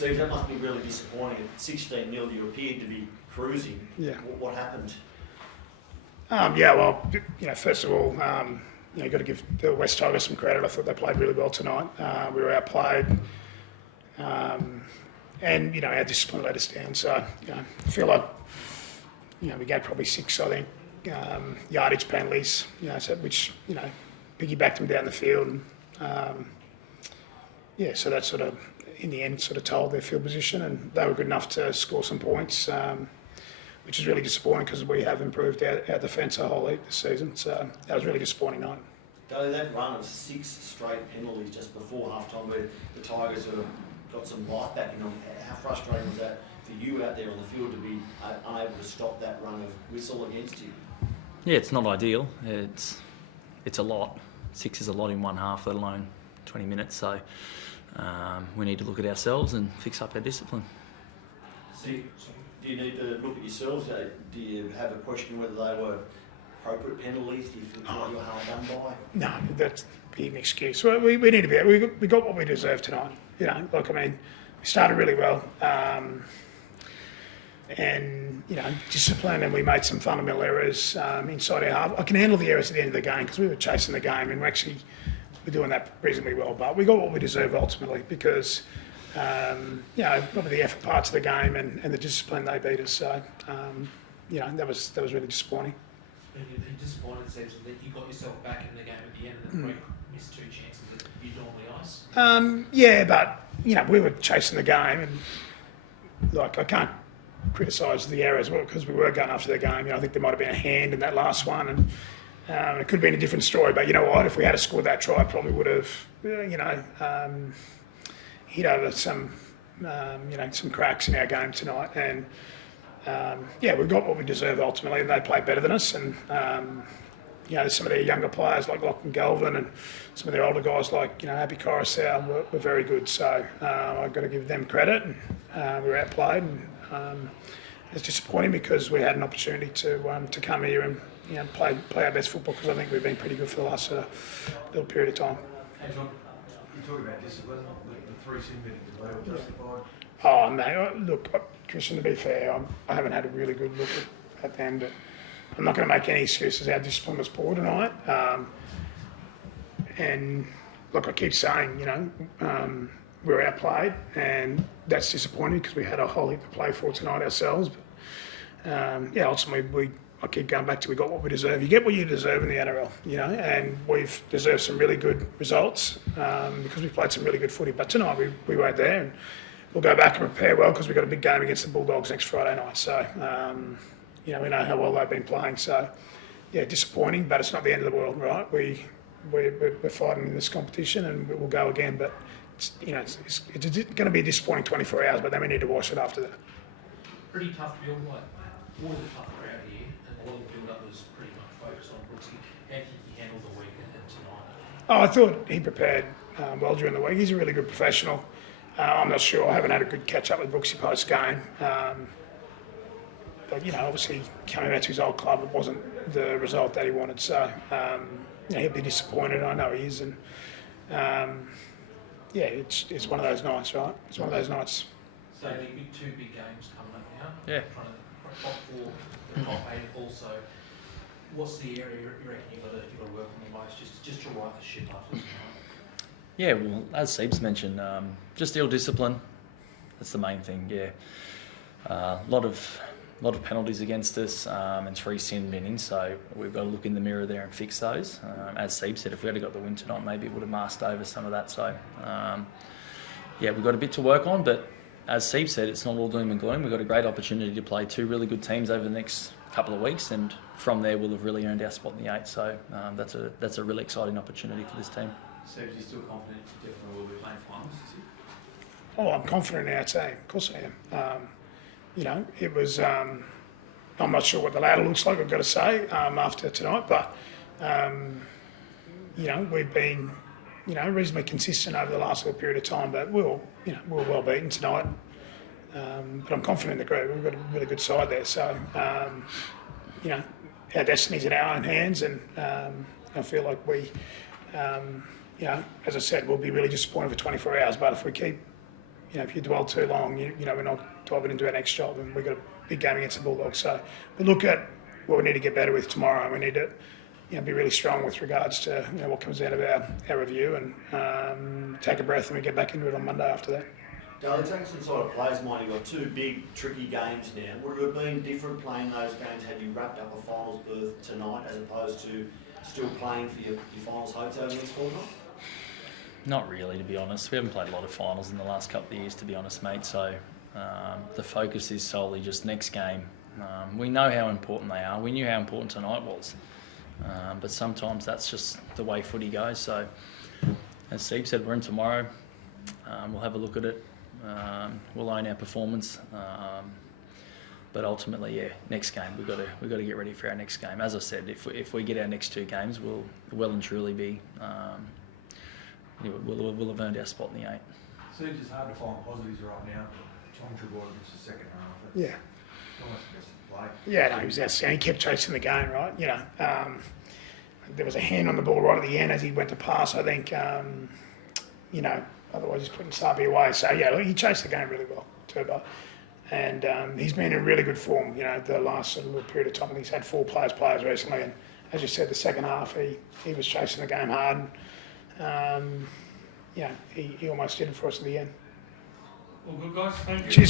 Steve, that must be really disappointing. At 16-0, you appeared to be cruising. Yeah. What happened? Well, first of all, you've got to give the West Tigers some credit. I thought they played really well tonight. We were outplayed, and our discipline let us down. So, I feel like, we gave probably 6, I think, yardage penalties, which piggybacked them down the field. And, so that sort of, in the end, sort of told their field position, and they were good enough to score some points. Which is really disappointing because we have improved our defence a whole heap this season. So that was a really disappointing night. Though that run of 6 straight penalties just before half-time where the Tigers sort of got some life back in them, how frustrating was that for you out there on the field to be unable to stop that run of whistle against you? Yeah, it's not ideal. It's a lot. 6 is a lot in one half, let alone 20 minutes. So we need to look at ourselves and fix up our discipline. Do you need to look at yourselves? Do you have a question whether they were appropriate penalties? Do you feel like you're hard done by? No, that's an excuse. We need to be. We got what we deserved tonight. We started really well, and discipline, and we made some fundamental errors inside our half. I can handle the errors at the end of the game because we were chasing the game, and we're doing that reasonably well. But we got what we deserved ultimately because. Probably the effort parts of the game and the discipline they beat us. So, that was really disappointing. You're disappointed in the sense that you got yourself back in the game at the end and then missed 2 chances that you normally ice. But we were chasing the game, and I can't criticise the errors because we were going after the game. I think there might have been a hand in that last one, and it could have been a different story. But you know what? If we had scored that try, probably would have, hit over some cracks in our game tonight, and we got what we deserved ultimately, and they played better than us. And some of their younger players like Lachlan Galvin and some of their older guys like Abby Coruscant were very good. So I've got to give them credit. And we were outplayed, and it's disappointing because we had an opportunity to come here and play our best football because I think we've been pretty good for the last little period of time. Hey John, you talk about discipline. The 3 sin biddings, are they all justified? Oh, no, look, Christian, to be fair, I haven't had a really good look at them, but I'm not going to make any excuses. Our discipline was poor tonight. And look, I keep saying, we were outplayed, and that's disappointing because we had a whole heap to play for tonight ourselves. But, ultimately, I keep going back to we got what we deserve. You get what you deserve in the NRL, and we've deserved some really good results because we played some really good footy. But tonight we weren't there, and we'll go back and prepare well because we've got a big game against the Bulldogs next Friday night. So, we know how well they've been playing. So, disappointing, but it's not the end of the world, right? We're fighting in this competition, and we'll go again. But it's going to be a disappointing 24 hours. But then we need to wash it after that. Pretty tough build, all the tough crowd here, and a lot of the build-up was pretty much focused on Brooksy. How did he handle the week and tonight? I thought he prepared well during the week. He's a really good professional. I'm not sure. I haven't had a good catch-up with Brooksy post-game. But, obviously, coming back to his old club, it wasn't the result that he wanted. So, he'll be disappointed. I know he is. And, it's one of those nights, right? It's one of those nights. So, the 2 big games coming up now. Yeah. Trying to top 4, the top 8 also. What's the area you reckon you've got to work on the most just to right the ship after tonight? Yeah, well, as Siebes mentioned, just ill discipline. That's the main thing. Yeah, a lot of penalties against us and 3 sin binnings. So we've got to look in the mirror there and fix those. As Siebes said, if we had got the win tonight, maybe it would have masked over some of that. So we've got a bit to work on, but as Siebes said, it's not all doom and gloom. We've got a great opportunity to play 2 really good teams over the next couple of weeks, and from there we'll have really earned our spot in the 8. So that's a really exciting opportunity for this team. So, are you still confident you definitely will be playing finals this year? Oh, I'm confident in our team. Of course I am. It was. I'm not sure what the ladder looks like, I've got to say, after tonight, but we've been reasonably consistent over the last little period of time. But we were well beaten tonight. But I'm confident in the group. We've got a really good side there. So our destiny's in our own hands, and I feel like we. As I said, we'll be really disappointed for 24 hours, but if we keep if you dwell too long, we're not diving into our next job, and we've got a big game against the Bulldogs. So we look at what we need to get better with tomorrow, and we need to be really strong with regards to what comes out of our review, and take a breath, and we get back into it on Monday after that. Daly, taking some side of players, mind you've got two big, tricky games now. Would it have been different playing those games had you wrapped up a finals berth tonight as opposed to still playing for your finals hotel against Fortnite? Not really, to be honest. We haven't played a lot of finals in the last couple of years, to be honest, mate. So the focus is solely just next game. We know how important they are. We knew how important tonight was. But sometimes that's just the way footy goes. So as Steve said, we're in tomorrow. We'll have a look at it. We'll own our performance. But ultimately, next game we've got to get ready for our next game. As I said, if we get our next two games, we'll well and truly be we'll have earned our spot in the 8. So it's just hard to find positives right now. Tom Trebojevic against the second half. Yeah. Almost the best play. Yeah, no, he was outstanding. He kept chasing the game, right? There was a hand on the ball right at the end as he went to pass, I think. Otherwise he's putting Sabi away. So, he chased the game really well, Turbo. And he's been in really good form, the last sort of little period of time. I think he's had 4 players recently. And as you said, the second half, he was chasing the game hard. And, he almost did it for us at the end. Well, good guys, thank you. Cheers, guys.